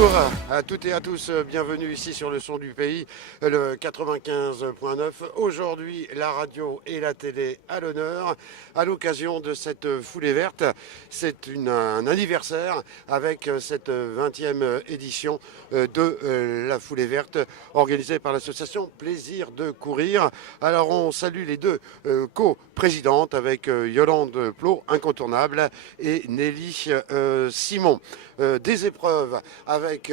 Bonjour à toutes et à tous, bienvenue ici sur le son du pays, le 95.9. Aujourd'hui, la radio et la télé à l'honneur, à l'occasion de cette foulée verte. C'est un anniversaire avec cette 20e édition de la foulée verte organisée par l'association Plaisir de courir. Alors on salue les deux co-présidentes avec Yolande Plot, incontournable, et Nelly Simon. Des épreuves avec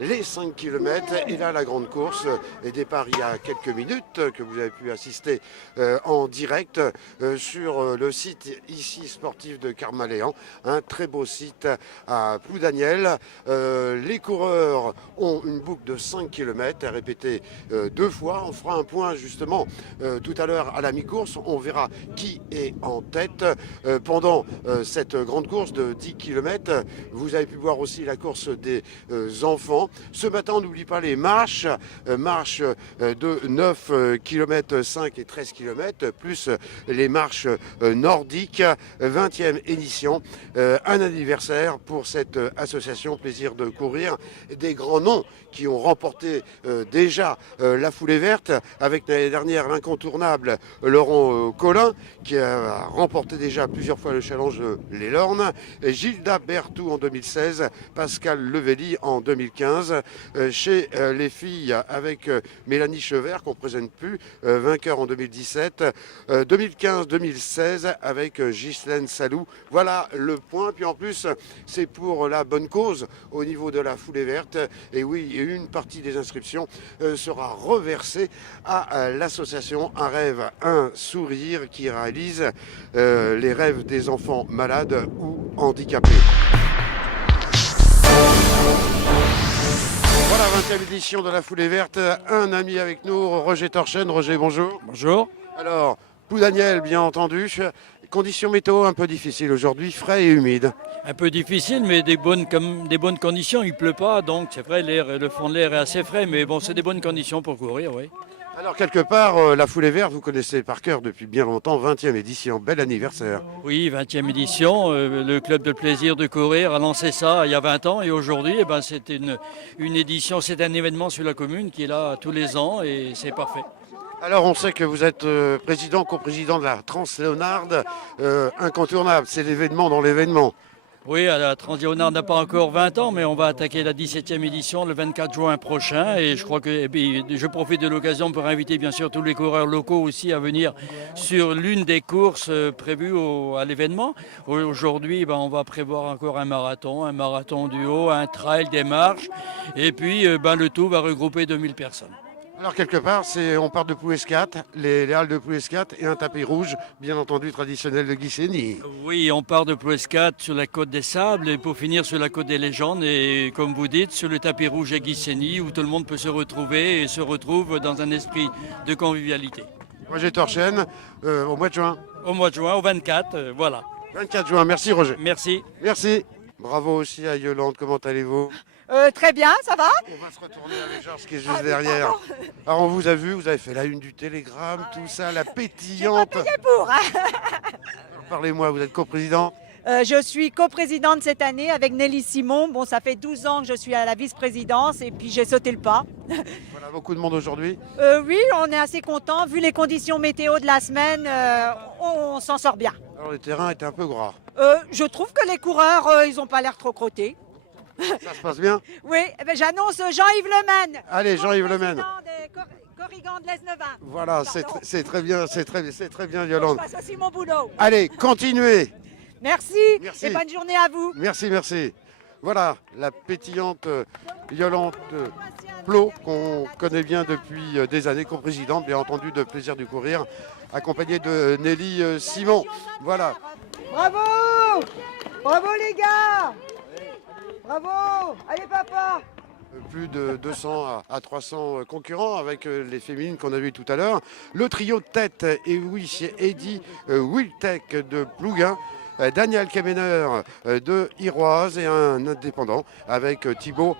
les 5 km et là la grande course est départ il y a quelques minutes que vous avez pu assister en direct sur le site ici sportif de Carmaléan, un très beau site à Ploudaniel. Les coureurs ont une boucle de 5 km à répéter deux fois. On fera un point justement tout à l'heure à la mi-course. On verra qui est en tête pendant cette grande course de 10 km. Vous avez pu voir aussi la course des enfants. Ce matin, on n'oublie pas les marches de 9 km 5 et 13 km, plus les marches nordiques, 20e édition, un anniversaire pour cette association Plaisir de courir. Des grands noms qui ont remporté déjà la foulée verte, avec l'année dernière l'incontournable Laurent Collin, qui a remporté déjà plusieurs fois le challenge Les Lornes, Gilda Berthoud en 2016, Pascal Levelli en 2015. Chez les filles, avec Mélanie Chevert, qu'on ne présente plus, vainqueur en 2017, 2015-2016 avec Ghislaine Salou. Voilà le point. Puis en plus, c'est pour la bonne cause au niveau de la foulée verte. Et oui, une partie des inscriptions sera reversée à l'association Un rêve, un sourire, qui réalise les rêves des enfants malades ou handicapés. Voilà, 20e édition de la foulée verte. Un ami avec nous, Roger Torchen. Roger, bonjour. Bonjour. Alors, Ploudaniel, bien entendu. Conditions météo un peu difficiles aujourd'hui, frais et humide. Un peu difficile, mais des bonnes conditions. Il ne pleut pas, donc c'est vrai, le fond de l'air est assez frais, mais bon, c'est des bonnes conditions pour courir, oui. Alors, quelque part, la foulée verte, vous connaissez par cœur depuis bien longtemps, 20e édition, bel anniversaire. Oui, 20e édition, le club de plaisir de courir a lancé ça il y a 20 ans, et aujourd'hui, c'est une édition, c'est un événement sur la commune qui est là tous les ans, et c'est parfait. Alors, on sait que vous êtes président, coprésident de la Trans-Léonarde, incontournable, c'est l'événement dans l'événement. Oui, la Trans-Léonarde n'a pas encore 20 ans, mais on va attaquer la 17e édition le 24 juin prochain. Et je crois que je profite de l'occasion pour inviter bien sûr tous les coureurs locaux aussi à venir sur l'une des courses prévues à l'événement. Aujourd'hui, on va prévoir encore un marathon du haut, un trail, des marches. Et puis, le tout va regrouper 2000 personnes. Alors, quelque part, on part de Plouescat, les halles de Plouescat et un tapis rouge, bien entendu, traditionnel de Guissény. Oui, on part de Plouescat sur la côte des Sables et pour finir sur la côte des Légendes et, comme vous dites, sur le tapis rouge à Guissény où tout le monde peut se retrouver et se retrouve dans un esprit de convivialité. Roger Torchen, au mois de juin. Au mois de juin, au 24, voilà. 24 juin, merci Roger. Merci. Merci. Bravo aussi à Yolande, comment allez-vous? Très bien, ça va? On va se retourner avec Georges qui est juste derrière. Pardon. Alors on vous a vu, vous avez fait la une du Télégramme, tout ça, la pétillante. J'ai pas payé pour. Parlez-moi, vous êtes coprésident? Je suis coprésidente cette année avec Nelly Simon. Bon, ça fait 12 ans que je suis à la vice-présidence et puis j'ai sauté le pas. Voilà, beaucoup de monde aujourd'hui. Oui, on est assez contents. Vu les conditions météo de la semaine, on s'en sort bien. Alors le terrain était un peu gras. Je trouve que les coureurs, ils n'ont pas l'air trop crottés. Ça se passe bien? Oui, j'annonce Jean-Yves Lemaine. Allez, Jean-Yves Lemaine. Corrigan de l'Esnevin. Voilà, c'est très bien, c'est très bien, Yolande. Je fasse aussi mon boulot. Allez, continuez. Merci. Et bonne journée à vous. Merci. Voilà, la pétillante Yolande Plot, qu'on connaît bien depuis des années, coprésidente, bien entendu, de Plaisir du courir, accompagnée de Nelly Simon. Voilà. Bravo! Bravo les gars! Bravo! Allez papa! Plus de 200 à 300 concurrents avec les féminines qu'on a vues tout à l'heure. Le trio de tête, et oui, c'est Eddie Wiltec de Plouguin, Daniel Kemener de Iroise et un indépendant avec Thibaut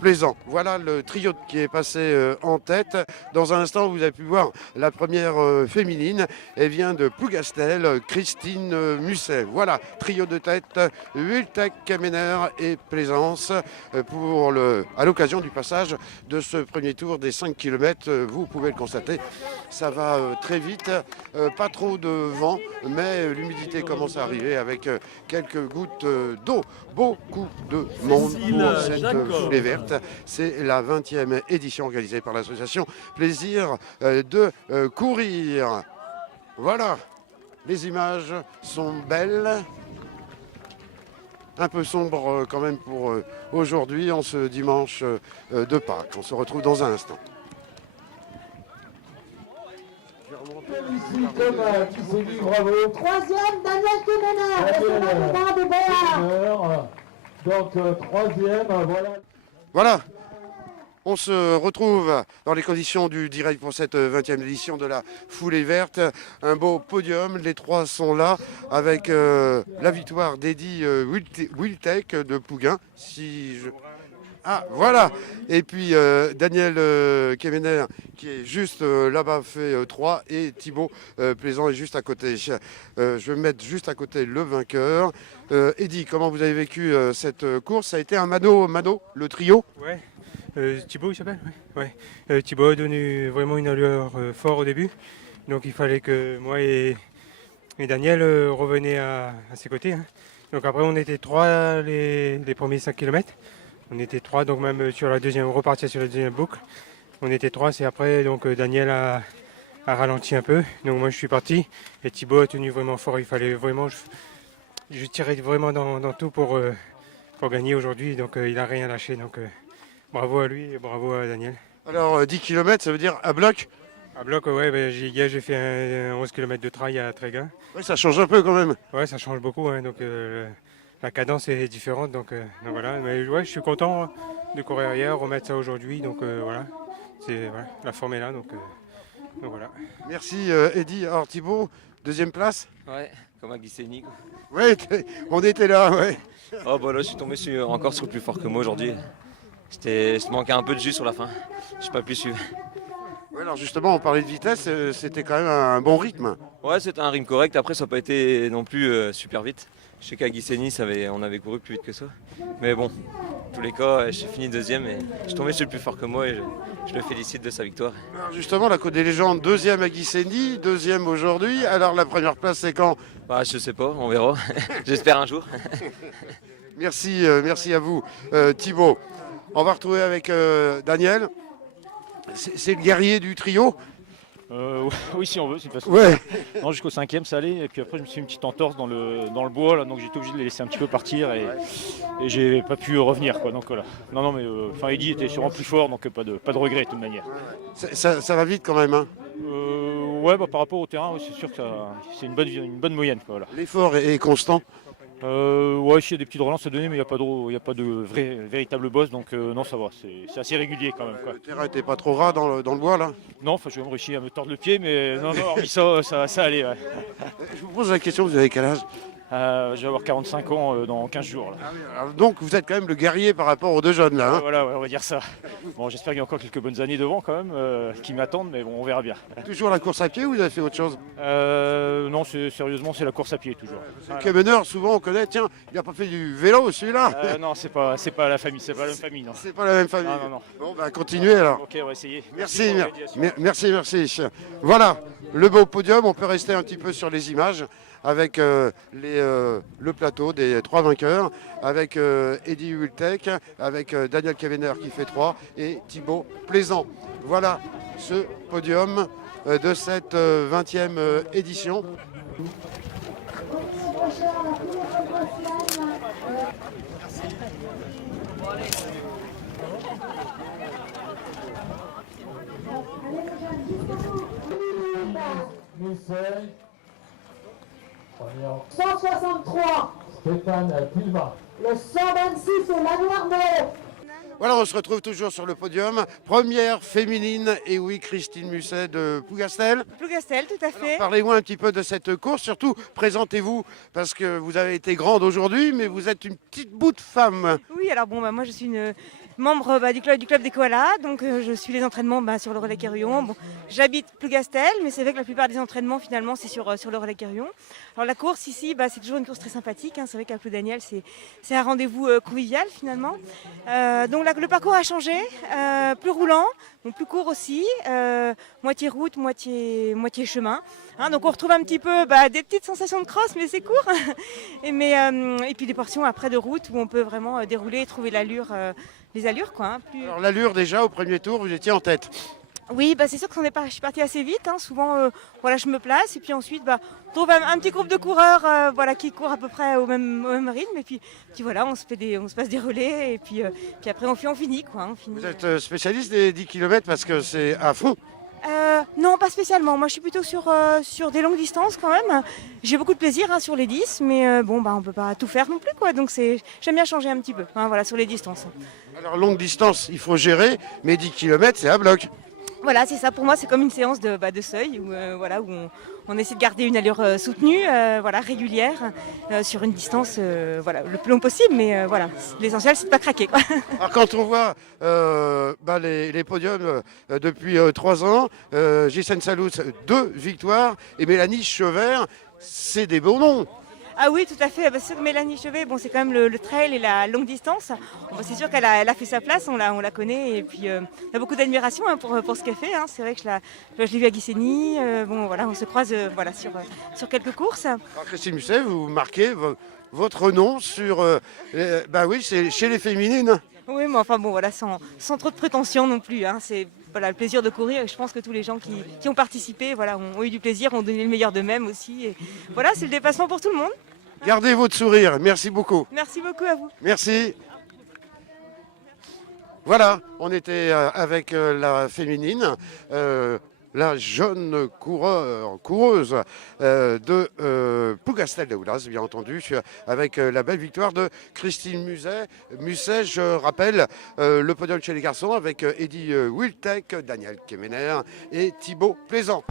Plaisant. Voilà le trio qui est passé en tête. Dans un instant, vous avez pu voir la première féminine. Elle vient de Plougastel, Christine Musset. Voilà, trio de tête, Wiltec, Kemener et Plaisance à l'occasion du passage de ce premier tour des 5 km. Vous pouvez le constater, ça va très vite. Pas trop de vent, mais l'humidité commence à arriver avec quelques gouttes d'eau. Beaucoup de monde pour cette foulée verte. C'est la 20e édition organisée par l'association Plaisir de courir. Voilà, les images sont belles. Un peu sombre quand même pour aujourd'hui, en ce dimanche de Pâques. On se retrouve dans un instant. Ici, Thomas qui s'est dit bravo. Troisième, Daniel Kemener, de Béar. Donc, troisième, voilà. Voilà, on se retrouve dans les conditions du direct pour cette 20e édition de la foulée verte. Un beau podium, les trois sont là avec la victoire d'Eddy Wiltec de Pouguin. Ah, voilà. Et puis Daniel Kemener qui est juste là-bas fait 3 et Thibaut Plaisant est juste à côté. Je vais mettre juste à côté le vainqueur. Eddy, comment vous avez vécu cette course? Ça a été un mano, le trio? Ouais. Thibaut il s'appelle? Ouais. Thibaut a donné vraiment une allure forte au début. Donc il fallait que moi et Daniel revenions à ses côtés. Hein. Donc après on était 3 les premiers 5 km. On était 3, donc même sur la deuxième, on repartait sur la deuxième boucle. On était 3, c'est après, donc Daniel a ralenti un peu. Donc moi je suis parti et Thibaut a tenu vraiment fort. Il fallait vraiment, je tirais vraiment dans tout pour gagner aujourd'hui. Donc il n'a rien lâché. Donc bravo à lui et bravo à Daniel. Alors 10 km, ça veut dire à bloc? À bloc, ouais, hier j'ai fait un 11 km de trail à Tréguin. Ouais, ça change un peu quand même. Ouais, ça change beaucoup. Hein, donc la cadence est différente, donc voilà. Mais ouais, je suis content de courir hier, remettre ça aujourd'hui, donc voilà. Voilà, la forme est là, donc voilà. Merci Eddy. Alors Thibaut, deuxième place? Ouais, comme à Guissény. Ouais, on était là, ouais. Oh bah là, je suis tombé encore sur le plus fort que moi aujourd'hui. Je manquais un peu de jus sur la fin. Je n'ai pas pu suivre. Ouais, alors justement, on parlait de vitesse, c'était quand même un bon rythme. Ouais, c'était un rythme correct. Après, ça n'a pas été non plus super vite. Je sais qu'à Guissény, on avait couru plus vite que ça. Mais bon, en tous les cas, j'ai fini deuxième et je suis tombé sur le plus fort que moi et je le félicite de sa victoire. Alors justement, la Côte des Légendes, deuxième à Guissény, deuxième aujourd'hui. Alors la première place, c'est quand? Bah, je sais pas, on verra. J'espère un jour. Merci, merci à vous, Thibaut. On va retrouver avec Daniel. C'est le guerrier du trio? Oui, si on veut, c'est facile. Ouais. Non, jusqu'au 5e, ça allait. Et puis après, je me suis fait une petite entorse dans le bois, là, donc j'étais obligé de les laisser un petit peu partir et j'ai pas pu revenir, quoi. Donc voilà. Non, mais Eddy était sûrement plus fort, donc pas de regret de toute manière. Ça va vite quand même, hein? Ouais, par rapport au terrain, ouais, c'est sûr que c'est une bonne moyenne, quoi, voilà. L'effort est constant. Ouais, il y a des petites relances à donner, mais il n'y a pas de véritable boss, donc non, ça va, c'est assez régulier quand même, quoi. Le terrain n'était pas trop ras dans le bois, là? Non, j'ai même réussi à me tordre le pied, mais non, hormis ça allait. Ouais. Je vous pose la question, vous avez quel âge? Je vais avoir 45 ans dans 15 jours. Là. Alors, donc vous êtes quand même le guerrier par rapport aux deux jeunes, là, hein? Voilà, ouais, on va dire ça. Bon, j'espère qu'il y a encore quelques bonnes années devant quand même qui m'attendent, mais bon, on verra bien. Toujours la course à pied ou vous avez fait autre chose? Non, sérieusement, c'est la course à pied toujours. Voilà. Kemener, souvent on connaît, tiens, il n'a pas fait du vélo celui-là? Non, c'est pas la famille, c'est pas la même famille, non. C'est pas la même famille. Non. Bon, bah continuez alors. Ok, on va essayer. Merci. Voilà, le beau podium, on peut rester un petit peu sur les images avec le plateau des 3 vainqueurs, avec Eddy Wiltec, avec Daniel Kemener qui fait 3 et Thibaut Plaisant. Voilà ce podium de cette 20e édition. Michel. 163. Stéphane Pilva. Le 126, c'est Manu Arnaud. Voilà, on se retrouve toujours sur le podium. Première féminine, et oui, Christine Musset de Plougastel. Plougastel, tout à fait. Parlez-moi un petit peu de cette course, surtout présentez-vous, parce que vous avez été grande aujourd'hui, mais vous êtes une petite bout de femme. Oui, alors bon, moi je suis une membre du club des koalas, donc je suis les entraînements sur le relais Quérillon. Bon, j'habite Plougastel, mais c'est vrai que la plupart des entraînements finalement c'est sur le relais Quérillon. Alors la course ici, c'est toujours une course très sympathique, hein. C'est vrai qu'à Plou Daniel c'est un rendez-vous convivial finalement. Donc là, le parcours a changé, plus roulant, bon, plus court aussi, moitié route, moitié chemin. Hein, donc on retrouve un petit peu des petites sensations de cross, mais c'est court. et puis des portions après de route où on peut vraiment dérouler et trouver l'allure, les allures quoi. Hein, plus... Alors l'allure déjà au premier tour, vous étiez en tête. Oui, c'est sûr que je suis partie assez vite. Hein. Souvent, je me place et puis ensuite, on trouve un petit groupe de coureurs, qui courent à peu près au même rythme. Et puis voilà, on se passe des relais et puis après on finit quoi. On finit, Vous êtes spécialiste des 10 km parce que c'est à fond. Non, pas spécialement. Moi, je suis plutôt sur des longues distances quand même. J'ai beaucoup de plaisir sur les 10, mais on peut pas tout faire non plus quoi. Donc j'aime bien changer un petit peu. Hein, voilà, sur les distances. Alors longue distance, il faut gérer, mais 10 km, c'est à bloc. Voilà, c'est ça. Pour moi, c'est comme une séance de seuil où on essaie de garder une allure soutenue, régulière, sur une distance le plus long possible. Mais l'essentiel, c'est de pas craquer, quoi. Alors quand on voit les podiums depuis 3 ans, Ghislaine Salous, 2 victoires, et Mélanie Chevert, c'est des bons noms. Ah oui, tout à fait. C'est sûr que Mélanie Chevet, c'est quand même le trail et la longue distance. C'est sûr qu'elle a fait sa place, on la connaît. Et puis, il y a beaucoup d'admiration pour ce qu'elle fait. Hein. C'est vrai que je l'ai vue à Guissény. On se croise sur quelques courses. Alors, Christine Musset, vous marquez votre nom sur... c'est chez les féminines. Oui, mais sans trop de prétention non plus. Hein. C'est le plaisir de courir. Et je pense que tous les gens qui ont participé ont eu du plaisir, ont donné le meilleur d'eux-mêmes aussi. Et c'est le dépassement pour tout le monde. Gardez votre sourire. Merci beaucoup. Merci beaucoup à vous. Merci. Voilà, on était avec la féminine. La jeune coureuse de Plougastel de Oulas, bien entendu, avec la belle victoire de Christine Musset. Je rappelle le podium chez les garçons avec Eddy Wiltec, Daniel Kemener et Thibaut Plaisant.